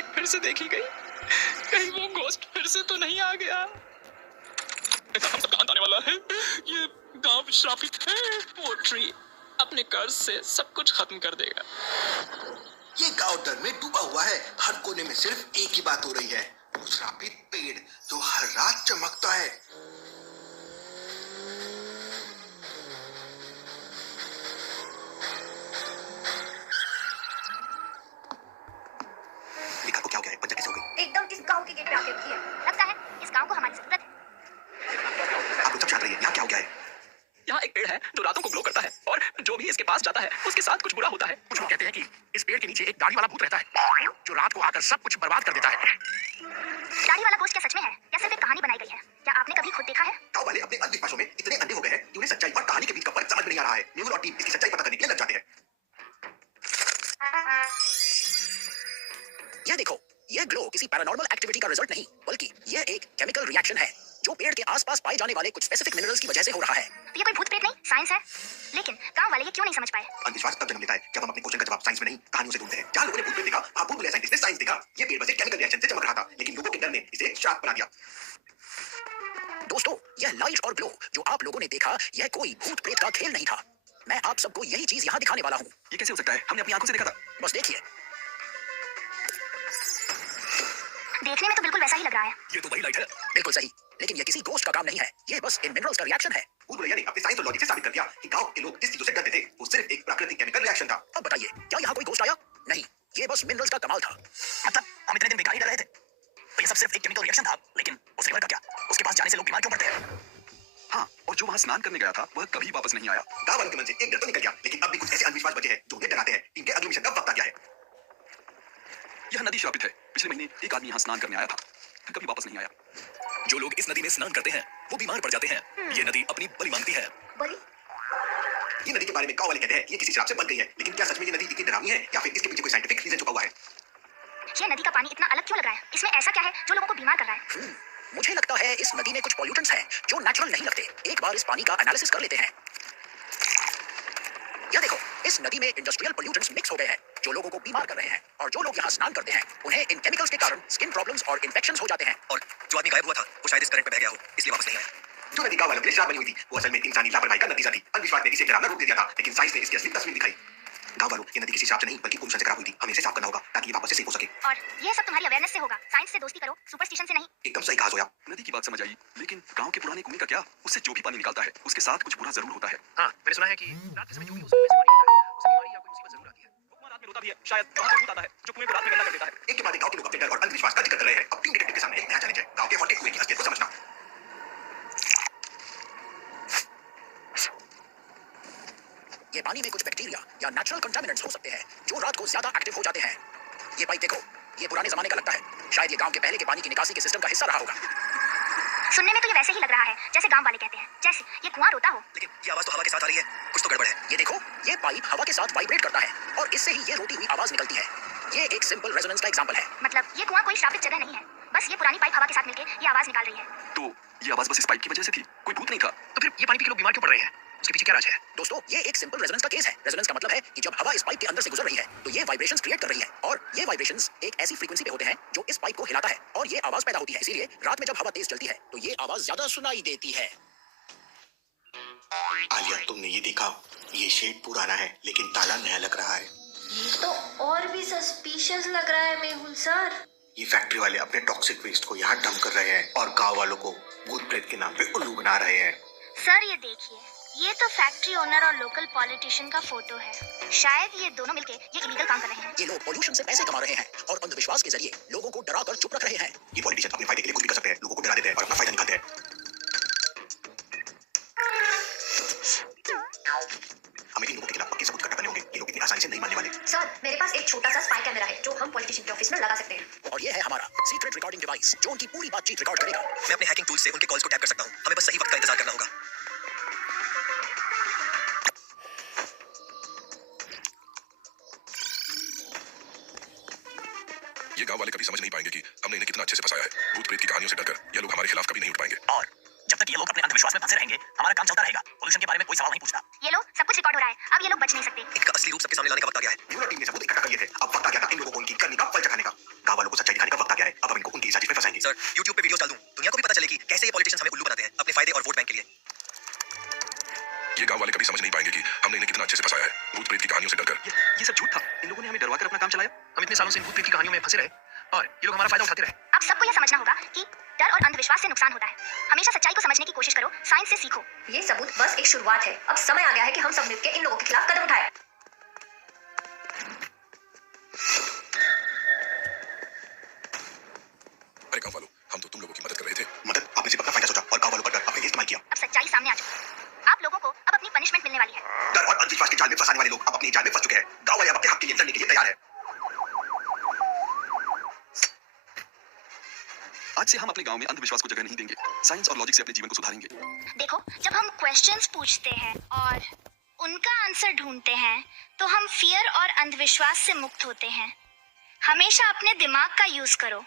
Light फिर से देखी गई। कहीं वो घोस्ट फिर से तो नहीं आ गया। हम सबका अंत आने वाला है। ये गांव श्रापित है। वो ट्री अपने कर्ज से सब कुछ खत्म कर देगा। ये गांव डर में डूबा हुआ है। हर कोने में सिर्फ एक ही बात हो रही है, वो श्रापित पेड़ जो हर रात चमकता है। लिखा को क्या हो गया है? पंजा कैसे हो गई? एकदम इस गांव के गेट पे आके रुकी है। लगता है इस गांव को हमारी जरूरत है। आप लोग सब जान रही है यहाँ क्या हो गया है? यहाँ एक पेड़ है जो रातों को ग्लो करता है और जो भी इसके पास जाता है उसके साथ कुछ बुरा होता है। कुछ लोग कहते हैं कि इस पेड़ के नीचे एक दाढ़ी वाला भूत रहता है जो रात को आकर सब कुछ बर्बाद कर देता है। दाढ़ी वाला घोस्ट क्या सच में है या सिर्फ एक कहानी बनाई गई है? क्या आपने कभी खुद देखा है? गांव वाले अपने अंधविश्वासों में इतने अंधे हो गए हैं कि उन्हें सच्चाई और कहानी के बीच का फर्क समझ में नहीं आ रहा है। न्यूज़ और टीम इसकी सच्चाई पता करने के लिए लग जाते हैं। यह देखो, यह ग्लो किसी पैरानॉर्मल एक्टिविटी का रिजल्ट नहीं, बल्कि यह एक केमिकल रिएक्शन है जो पेड़ के आसपास पाए जाने वाले कुछ स्पेसिफिक मिनरल्स की वजह से हो रहा है। तो ये कोई भूत प्रेत नहीं, साइंस है। लेकिन गांव वाले ये क्यों नहीं समझ पाए? अंधविश्वास तब जन्म लेता है जब हम अपने क्वेश्चन का जवाब साइंस में नहीं कहानियों से ढूंढते हैं। जहाँ लोगों ने भूत प्रेत देखा, वहाँ भूत बोले साइंटिस्ट ने साइंस देखा। ये पेड़ बस एक केमिकल रिएक्शन से चमक रहा था, लेकिन लोगों के डर ने इसे शाप बना दिया। दोस्तों, यह लाइट और ग्लो जो आप लोगों ने देखा, यह कोई भूत प्रेत का खेल नहीं था। मैं आप सबको यही चीज यहाँ दिखाने वाला हूँ। ये कैसे हो सकता है? हमने अपनी आंखों से देखा था। बस देखिए, देखने में तो बिल्कुल वैसा ही लग रहा है। ये तो वही लाइट है। बिल्कुल सही, लेकिन यह किसी घोस्ट का काम नहीं है। ये बस इन मिनरल्स का रिएक्शन है। भूत भैया ने अपने साइंस और लॉजिक से साबित कर दिया कि गांव के लोग जिस चीजों से डरते थे वो सिर्फ एक प्राकृतिक केमिकल रिएक्शन था। अब बताइए, क्या यहाँ कोई घोस्ट आया? नहीं, ये बस मिनरल्स का कमाल था। मतलब हम इतने दिन बेकार ही डर रहे थे। तो ये सब सिर्फ एक केमिकल रिएक्शन था, लेकिन उस रिवर का क्या? उसके पास जाने से लोग बीमार क्यों पड़ते हैं? हाँ, और जो वहाँ स्नान करने गया था वह कभी वापस नहीं आया। गांव वालों के मन से एक डर तो निकल गया, लेकिन अब भी कुछ ऐसे अंधविश्वास बचे हैं जो उन्हें डराते हैं। टीम के अगले मिशन का वक्त आ गया है। यह नदी श्रापित है। पिछले महीने एक आदमी यहाँ स्नान करने आया था, फिर कभी वापस नहीं आया। जो लोग इस नदी में स्नान करते हैं वो बीमार पड़ जाते हैं। ये नदी अपनी बलि मांगती है। बलि? ये नदी के बारे में गांव वाले कहते हैं कि ये किसी शराब से बन गई है, लेकिन क्या सच में ये नदी इतनी डरावनी है या फिर इसके पीछे कोई साइंटिफिक रीजन छुपा हुआ है? ये नदी का पानी इतना अलग क्यों लग रहा है? इसमें ऐसा क्या है जो लोगों को बीमार कर रहा है? मुझे लगता है इस नदी में कुछ पॉल्यूटेंट्स हैं जो नेचुरल नहीं लगते। एक बार इस पानी का एनालिसिस कर लेते हैं। यह देखो, इस नदी में इंडस्ट्रियल पॉल्यूटेंट्स मिक्स हो गए हैं जो लोगों को बीमार कर रहे हैं। और जो लोग यहाँ स्नान करते हैं उन्हें इन केमिकल्स के कारण स्किन प्रॉब्लम्स और इन्फेक्शंस हो जाते हैं। और जो आदमी गायब हुआ था वो शायद इस करंट में बह गया हो, इसलिए वापस नहीं आया। जो नदी गांव वालों के लिए श्राप बनी हुई थी वो असल में इंसानी लापरवाही का नतीजा थी। अंधविश्वास ने इसे डरावना रूप दे दिया था, लेकिन साइंस ने इसकी असली तस्वीर दिखाई। गांव वालों, ये नदी किसी श्राप से नहीं बल्कि पोल्यूशन से खराब हुई थी। हमें इसे साफ करना होगा ताकि ये वापस से सही हो सके। और ये सब तुम्हारी अवेयरनेस से होगा। साइंस से दोस्ती करो, सुपरस्टिशन से नहीं। एकदम सही कहा जोया। नदी की बात समझ आई, लेकिन गांव के पुराने कुएं का क्या? उससे जो भी पानी निकलता है उसके साथ कुछ बुरा जरूर होता है। हाँ, मैंने सुना है कि रात के समय जो भी उस कुएं से पानी लेता है, उसकी बीमारी या कोई मुसीबत जरूर आती है। वो कुआं रात में रोता भी है। शायद वहाँ से भूत आता है जो कुएं को रात में गंदा कर देता है। एक के बाद एक गांव के लोग अपने डर और अंधविश्वास का जिक्र कर रहे हैं। अब टीम डिटेक्टिव के सामने एक नया चैलेंज है, गांव के हॉटेल कुएं की असलियत को समझना। ये पानी में कुछ बैक्टीरिया या नेचुरल कंटामिनेंट्स हो सकते हैं जो रात को ज्यादा एक्टिव हो जाते हैं। ये पाइप देखो, ये पुराने जमाने का लगता है। शायद ये गांव के पहले के पानी की निकासी के सिस्टम का हिस्सा रहा होगा। सुनने में तो ये वैसे ही लग रहा है जैसे गांव वाले कहते हैं, जैसे ये कुआं रोता हो। लेकिन ये आवाज तो हवा के साथ आ रही है, कुछ तो गड़बड़ है। ये देखो, ये पाइप हवा के साथ वाइब्रेट करता है और इससे ही ये रोती हुई आवाज निकलती है। ये एक सिंपल रेजोनेंस का एग्जांपल है। मतलब ये कुआं कोई श्रापित जगह नहीं है, बस ये पुरानी पाइप हवा के साथ मिलके ये आवाज निकाल रही है। तो ये आवाज बस इस पाइप की वजह से थी, कोई भूत नहीं था। तो फिर ये पानी पी के लोग बीमार क्यों पड़ रहे हैं? उसके पीछे क्या राज है? दोस्तों, ये एक सिंपल रेजोनेंस का केस है। रेजोनेंस का मतलब है कि जब हवा इस पाइप के अंदर से गुजर रही है तो ये वाइब्रेशंस क्रिएट कर रही है और ये वाइब्रेशंस एक ऐसी फ्रीक्वेंसी पे होते हैं जो इस पाइप को हिलाता है और ये आवाज पैदा होती है। इसीलिए रात में जब हवा तेज चलती है तो ये आवाज ज्यादा सुनाई देती है। आलिया, तुमने ये देखा? ये शेड पुराना है लेकिन ताला नया लग रहा है। ये तो और भी सस्पिशियस लग रहा है मेहुल सर। ये फैक्ट्री वाले अपने टॉक्सिक वेस्ट को यहाँ डंप कर रहे हैं और गांव वालों को भूत प्रेत के नाम पे उल्लू बना रहे हैं। सर ये देखिए, ये तो फैक्ट्री ओनर और लोकल पॉलिटिशियन का फोटो है। शायद ये दोनों मिलके ये इलीगल काम कर रहे हैं। ये लोग पोल्यूशन से पैसे कमा रहे हैं और अंधविश्वास के जरिए लोगों को डरा कर चुप रख रहे हैं। ये पॉलिटिशियन अपने फायदे के लिए कुछ भी कर सकते हैं, लोगों को डरा देते हैं और अपना फायदा निकालते हैं। हमें इन लोगों के खिलाफ पक्के सबूत इकट्ठा करने होंगे। ये लोग इतनी आसानी से नहीं मानने वाले। सर, मेरे पास एक छोटा सा स्पाई कैमरा है जो हम पॉलिटिशियन के ऑफिस में लगा सकते हैं। और ये है हमारा सीक्रेट रिकॉर्डिंग डिवाइस जो उनकी पूरी बातचीत रिकॉर्ड करेगा। मैं अपने हैकिंग टूल से उनके कॉल्स को टैप कर सकता हूँ। हमें बस सही वक्त का इंतजार करना होगा। ये गांव वाले कभी समझ नहीं पाएंगे कि हमने इन्हें कितना अच्छे से फंसाया है। भूत प्रेत की कहानियों से डरकर ये लोग हमारे खिलाफ कभी नहीं उठ पाएंगे। और जब तक ये लोग अपने अंधविश्वास में फंसे रहेंगे, हमारा काम चलता रहेगा। पोल्यूशन के बारे में कोई सवाल नहीं पूछता। ये लो, सब कुछ रिकॉर्ड हो रहा है। अब ये लोग बच नहीं सकते। इनका असली रूप सबके सामने लाने का वक्त आ गया है। यूरो टीम ने सबूत इकट्ठा कर लिए थे। अब वक्त आ गया था इन लोगों को उनकी करनी का फल चखाने का। गांव वालों को सर YouTube पे वीडियोस डाल दूं, दुनिया को भी पता चले कि कैसे ये पॉलिटिशियंस हमें उल्लू बनाते हैं अपने फायदे और वोट बैंक के लिए। ये गांव वाले कभी समझ नहीं पाएंगे कि हमने इन्हें कितना अच्छे से फंसाया है, भूत प्रेत की कहानियों से डरकर। ये सब झूठ था। इन लोगों ने हमें डरवा कर अपना काम चलाया। हम इतने सालों से इन भूत प्रेत की कहानियों में फंसे रहे और ये लोग हमारा फायदा उठाते रहे। अब सबको ये समझना होगा कि डर और अंधविश्वास से नुकसान होता है। हमेशा सच्चाई को समझने की कोशिश करो, साइंस से सीखो। ये सबूत बस एक शुरुआत है। अब समय आ गया है कि हम सब मिलकर इन लोगों के खिलाफ कदम उठाएं। अरे गांव वालों, हम तो तुम लोगों की मदद कर रहे थे। मदद आपने सिर्फ अपना फायदा सोचा और गांव वालों पर अपने इस्तेमाल किया। अब सच्चाई सामने आ चुकी। आप लोगों को अब अपनी पनिशमेंट मिलने वाली है। डर और अंधविश्वास के जाल में फंसाने वाले लोग अब अपनी जाल में फंस चुके हैं। गांव वाले अब अपने हक के लिए लड़ने के लिए तैयार हैं। आज से हम अपने गांव में अंधविश्वास को जगह नहीं देंगे। साइंस और लॉजिक से अपने जीवन को सुधारेंगे। देखो, जब हम क्वेश्चंस पूछते हैं और उनका आंसर ढूंढते हैं तो हम फियर और अंधविश्वास से मुक्त होते हैं। हमेशा अपने दिमाग का यूज करो।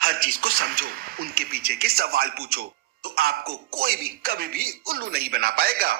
हर चीज को समझो, उनके पीछे के सवाल पूछो, तो आपको कोई भी कभी भी उल्लू नहीं बना पाएगा।